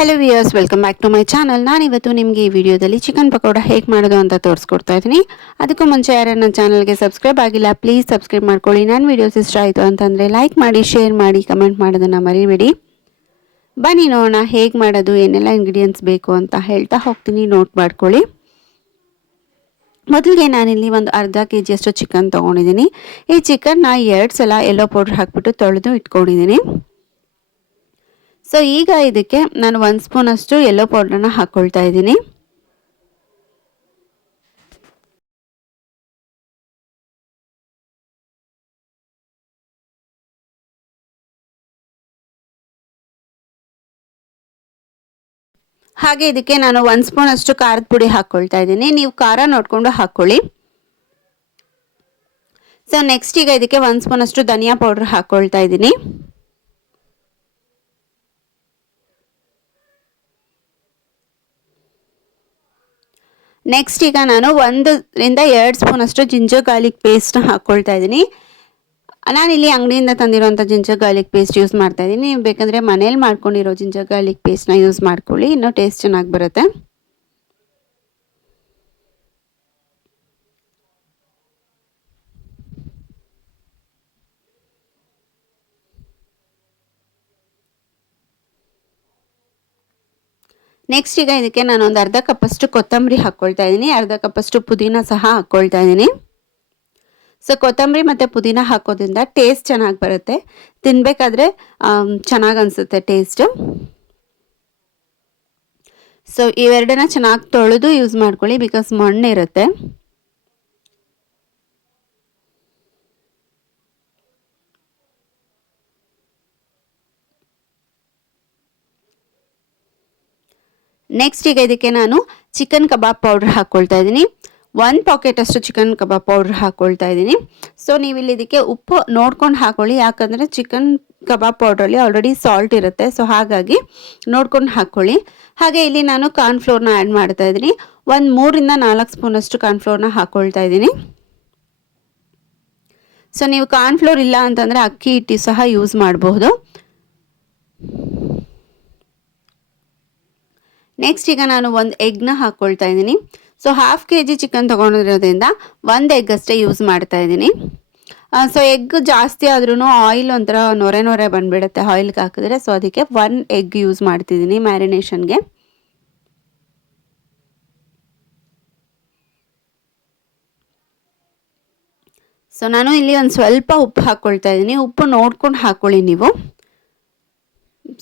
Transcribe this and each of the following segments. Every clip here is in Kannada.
Hello viewers, welcome back to my channel. ನಾನಿವತ್ತು ನಿಮಗೆ ಈ ವಿಡಿಯೋದಲ್ಲಿ ಚಿಕನ್ ಪಕೋಡ ಹೇಗೆ ಮಾಡೋದು ಅಂತ ತೋರಿಸ್ಕೊಡ್ತಾ ಇದ್ದೀನಿ. ಅದಕ್ಕೂ ಮುಂಚೆ ಯಾರು ನನ್ನ ಚಾನಲ್ಗೆ ಸಬ್ಸ್ಕ್ರೈಬ್ ಆಗಿಲ್ಲ, ಪ್ಲೀಸ್ ಸಬ್ಸ್ಕ್ರೈಬ್ ಮಾಡ್ಕೊಳ್ಳಿ. ನನ್ನ ವೀಡಿಯೋಸ್ ಇಷ್ಟ ಆಯಿತು ಅಂತಂದರೆ ಲೈಕ್ ಮಾಡಿ, ಶೇರ್ ಮಾಡಿ, ಕಮೆಂಟ್ ಮಾಡೋದನ್ನು ಮರಿಬೇಡಿ. ಬನ್ನಿ ನೋಡೋಣ ಹೇಗೆ ಮಾಡೋದು, ಏನೆಲ್ಲ ಇಂಗ್ರೀಡಿಯೆಂಟ್ಸ್ ಬೇಕು ಅಂತ ಹೇಳ್ತಾ ಹೋಗ್ತೀನಿ, ನೋಟ್ ಮಾಡ್ಕೊಳ್ಳಿ. ಮೊದಲಿಗೆ ನಾನಿಲ್ಲಿ ಒಂದು ಅರ್ಧ kg ಅಷ್ಟು ಚಿಕನ್ ತೊಗೊಂಡಿದ್ದೀನಿ. ಈ ಚಿಕನ್ನ 2 ಸಲ ಯೆಲ್ಲೋ ಪೌಡ್ರ್ ಹಾಕಿಬಿಟ್ಟು ತೊಳೆದು ಇಟ್ಕೊಂಡಿದ್ದೀನಿ. ಸೊ ಈಗ ಇದಕ್ಕೆ ನಾನು 1 ಸ್ಪೂನ್ ಅಷ್ಟು ಯೆಲ್ಲೋ ಪೌಡ್ರನ್ನ ಹಾಕ್ಕೊಳ್ತಾ ಇದ್ದೀನಿ. ಹಾಗೆ ಇದಕ್ಕೆ ನಾನು 1 ಸ್ಪೂನ್ ಅಷ್ಟು ಖಾರದ ಪುಡಿ ಹಾಕ್ಕೊಳ್ತಾ ಇದ್ದೀನಿ. ನೀವು ಖಾರ ನೋಡಿಕೊಂಡು ಹಾಕ್ಕೊಳ್ಳಿ. ಸೊ ನೆಕ್ಸ್ಟ್ ಈಗ ಇದಕ್ಕೆ 1 ಸ್ಪೂನ್ ಅಷ್ಟು ಧನಿಯಾ ಪೌಡರ್ ಹಾಕ್ಕೊಳ್ತಾ ಇದ್ದೀನಿ. ನೆಕ್ಸ್ಟ್ ಈಗ ನಾನು 1 ರಿಂದ 2 ಸ್ಪೂನ್ ಅಷ್ಟು ಜಿಂಜರ್ ಗಾರ್ಲಿಕ್ ಪೇಸ್ಟ್ನ ಹಾಕ್ಕೊಳ್ತಾ ಇದ್ದೀನಿ. ನಾನಿಲ್ಲಿ ಅಂಗಡಿಯಿಂದ ತಂದಿರೋಂಥ ಜಿಂಜರ್ ಗಾರ್ಲಿಕ್ ಪೇಸ್ಟ್ ಯೂಸ್ ಮಾಡ್ತಾ ಇದ್ದೀನಿ. ನೀವು ಬೇಕಂದರೆ ಮನೇಲಿ ಮಾಡ್ಕೊಂಡಿರೋ ಜಿಂಜರ್ ಗಾರ್ಲಿಕ್ ಪೇಸ್ಟ್ನ ಯೂಸ್ ಮಾಡ್ಕೊಳ್ಳಿ, ಇನ್ನೂ ಟೇಸ್ಟ್ ಚೆನ್ನಾಗಿ ಬರುತ್ತೆ. ನೆಕ್ಸ್ಟ್ ಈಗ ಇದಕ್ಕೆ ನಾನು ಒಂದು ಅರ್ಧ ಕಪ್ಪಷ್ಟು ಕೊತ್ತಂಬರಿ ಹಾಕ್ಕೊಳ್ತಾ ಇದ್ದೀನಿ, ಅರ್ಧ ಕಪ್ಪಷ್ಟು ಪುದೀನ ಸಹ ಹಾಕ್ಕೊಳ್ತಾ ಇದ್ದೀನಿ. ಸೊ ಕೊತ್ತಂಬರಿ ಮತ್ತು ಪುದೀನ ಹಾಕೋದ್ರಿಂದ ಟೇಸ್ಟ್ ಚೆನ್ನಾಗಿ ಬರುತ್ತೆ, ತಿನ್ನಬೇಕಾದ್ರೆ ಚೆನ್ನಾಗಿ ಅನಿಸುತ್ತೆ ಟೇಸ್ಟು. ಸೊ ಇವೆರಡನ್ನ ಚೆನ್ನಾಗಿ ತೊಳೆದು ಯೂಸ್ ಮಾಡ್ಕೊಳ್ಳಿ, ಬಿಕಾಸ್ ಮಣ್ಣಿರುತ್ತೆ. ನೆಕ್ಸ್ಟ್ ಈಗ ಇದಕ್ಕೆ ನಾನು ಚಿಕನ್ ಕಬಾಬ್ ಪೌಡ್ರ್ ಹಾಕ್ಕೊಳ್ತಾ ಇದ್ದೀನಿ. 1 ಪಾಕೆಟ್ ಅಷ್ಟು ಚಿಕನ್ ಕಬಾಬ್ ಪೌಡ್ರ್ ಹಾಕ್ಕೊಳ್ತಾ ಇದ್ದೀನಿ. ಸೊ ನೀವು ಇಲ್ಲಿ ಇದಕ್ಕೆ ಉಪ್ಪು ನೋಡ್ಕೊಂಡು ಹಾಕ್ಕೊಳ್ಳಿ, ಯಾಕಂದರೆ ಚಿಕನ್ ಕಬಾಬ್ ಪೌಡ್ರಲ್ಲಿ ಆಲ್ರೆಡಿ ಸಾಲ್ಟ್ ಇರುತ್ತೆ. ಸೊ ಹಾಗಾಗಿ ನೋಡ್ಕೊಂಡು ಹಾಕ್ಕೊಳ್ಳಿ. ಹಾಗೆ ಇಲ್ಲಿ ನಾನು ಕಾರ್ನ್ಫ್ಲೋರ್ನ ಆ್ಯಡ್ ಮಾಡ್ತಾ ಇದ್ದೀನಿ. 3 ರಿಂದ 4 ಸ್ಪೂನ್ ಅಷ್ಟು ಕಾರ್ನ್ಫ್ಲೋರ್ನ ಹಾಕ್ಕೊಳ್ತಾ ಇದ್ದೀನಿ. ಸೊ ನೀವು ಕಾರ್ನ್ಫ್ಲೋರ್ ಇಲ್ಲ ಅಂತಂದರೆ ಅಕ್ಕಿ ಹಿಟ್ಟು ಸಹ ಯೂಸ್ ಮಾಡಬಹುದು. ನೆಕ್ಸ್ಟ್ ಈಗ ನಾನು 1 ಎಗ್ನ ಹಾಕ್ಕೊಳ್ತಾ ಇದ್ದೀನಿ. ಸೊ 1/2 kg ಚಿಕನ್ ತೊಗೊಂಡಿರೋದ್ರಿಂದ 1 ಎಗ್ ಅಷ್ಟೇ ಯೂಸ್ ಮಾಡ್ತಾ ಇದ್ದೀನಿ. ಸೊ ಎಗ್ ಜಾಸ್ತಿ ಆದ್ರೂ ಆಯಿಲ್ ಒಂಥರ ನೊರೆ ನೊರೆ ಬಂದುಬಿಡುತ್ತೆ ಆಯಿಲ್ಗೆ ಹಾಕಿದ್ರೆ. ಸೊ ಅದಕ್ಕೆ 1 ಎಗ್ ಯೂಸ್ ಮಾಡ್ತಿದ್ದೀನಿ ಮ್ಯಾರಿನೇಷನ್ಗೆ. ಸೊ ನಾನು ಇಲ್ಲಿ ಒಂದು ಸ್ವಲ್ಪ ಉಪ್ಪು ಹಾಕ್ಕೊಳ್ತಾ ಇದ್ದೀನಿ, ಉಪ್ಪು ನೋಡ್ಕೊಂಡು ಹಾಕ್ಕೊಳ್ಳಿ ನೀವು.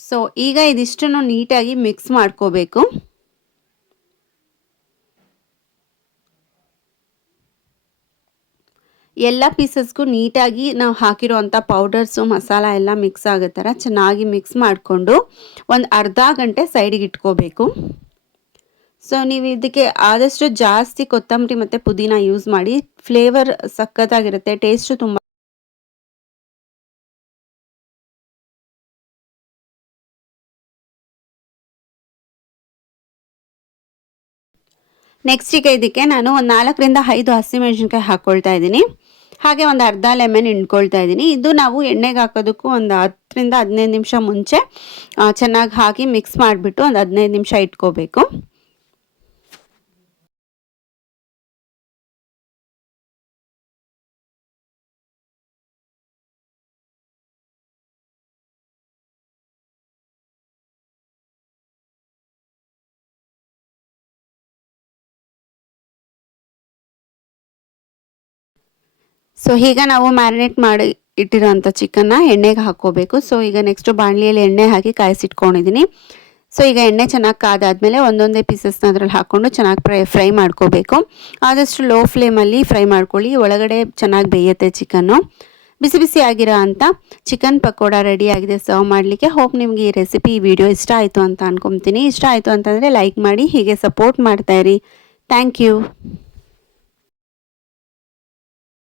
ಸೊ ಈಗ ಇದಿಷ್ಟನ್ನು ನೀಟಾಗಿ ಮಿಕ್ಸ್ ಮಾಡ್ಕೋಬೇಕು. ಎಲ್ಲ ಪೀಸಸ್ಗೂ ನೀಟಾಗಿ ನಾವು ಹಾಕಿರೋವಂಥ ಪೌಡರ್ಸು ಮಸಾಲ ಎಲ್ಲ ಮಿಕ್ಸ್ ಆಗೋ ಥರ ಚೆನ್ನಾಗಿ ಮಿಕ್ಸ್ ಮಾಡಿಕೊಂಡು ಒಂದು ಅರ್ಧ ಗಂಟೆ ಸೈಡಿಗೆ ಇಟ್ಕೋಬೇಕು. ಸೊ ನೀವು ಇದಕ್ಕೆ ಆದಷ್ಟು ಜಾಸ್ತಿ ಕೊತ್ತಂಬರಿ ಮತ್ತು ಪುದೀನ ಯೂಸ್ ಮಾಡಿ, ಫ್ಲೇವರ್ ಸಖತ್ತಾಗಿರುತ್ತೆ, ಟೇಸ್ಟು ತುಂಬ. ನೆಕ್ಸ್ಟ್ ಈಗ ಇದಕ್ಕೆ ನಾನು ಒಂದು 4 ರಿಂದ 5 ಹಸಿಮೆಣಸಿನ್ಕಾಯಿ ಹಾಕ್ಕೊಳ್ತಾ ಇದ್ದೀನಿ. ಹಾಗೆ ಒಂದು ಅರ್ಧ ಲೆಮನ್ ಹಿಂಡ್ಕೊಳ್ತಾ ಇದ್ದೀನಿ. ಇದು ನಾವು ಎಣ್ಣೆಗೆ ಹಾಕೋದಕ್ಕೂ ಒಂದು 10 ರಿಂದ 15 ನಿಮಿಷ ಮುಂಚೆ ಚೆನ್ನಾಗಿ ಹಾಕಿ ಮಿಕ್ಸ್ ಮಾಡಿಬಿಟ್ಟು ಒಂದು 15 ನಿಮಿಷ ಇಟ್ಕೋಬೇಕು. ಸೊ ಈಗ ನಾವು ಮ್ಯಾರಿನೇಟ್ ಮಾಡಿ ಇಟ್ಟಿರೋಂಥ ಚಿಕನ್ನ ಎಣ್ಣೆಗೆ ಹಾಕ್ಕೋಬೇಕು. ಸೊ ಈಗ ನೆಕ್ಸ್ಟು ಬಾಣಲಿಯಲ್ಲಿ ಎಣ್ಣೆ ಹಾಕಿ ಕಾಯಿಸಿಟ್ಕೊಂಡಿದ್ದೀನಿ. ಸೊ ಈಗ ಎಣ್ಣೆ ಚೆನ್ನಾಗಿ ಕಾದಾದಮೇಲೆ ಒಂದೊಂದೇ ಪೀಸಸ್ನ ಅದರಲ್ಲಿ ಹಾಕ್ಕೊಂಡು ಚೆನ್ನಾಗಿ ಫ್ರೈ ಮಾಡ್ಕೋಬೇಕು. ಆದಷ್ಟು ಲೋ ಫ್ಲೇಮಲ್ಲಿ ಫ್ರೈ ಮಾಡ್ಕೊಳ್ಳಿ, ಒಳಗಡೆ ಚೆನ್ನಾಗಿ ಬೇಯುತ್ತೆ ಚಿಕನ್ನು. ಬಿಸಿ ಬಿಸಿ ಆಗಿರೋ ಅಂಥ ಚಿಕನ್ ಪಕೋಡ ರೆಡಿ ಆಗಿದೆ ಸರ್ವ್ ಮಾಡಲಿಕ್ಕೆ. ಹೋಪ್ ನಿಮಗೆ ಈ ರೆಸಿಪಿ, ಈ ವಿಡಿಯೋ ಇಷ್ಟ ಆಯಿತು ಅಂತ ಅನ್ಕೊತೀನಿ. ಇಷ್ಟ ಆಯಿತು ಅಂತಂದರೆ ಲೈಕ್ ಮಾಡಿ, ಹೀಗೆ ಸಪೋರ್ಟ್ ಮಾಡ್ತಾಯಿರಿ. Thank you.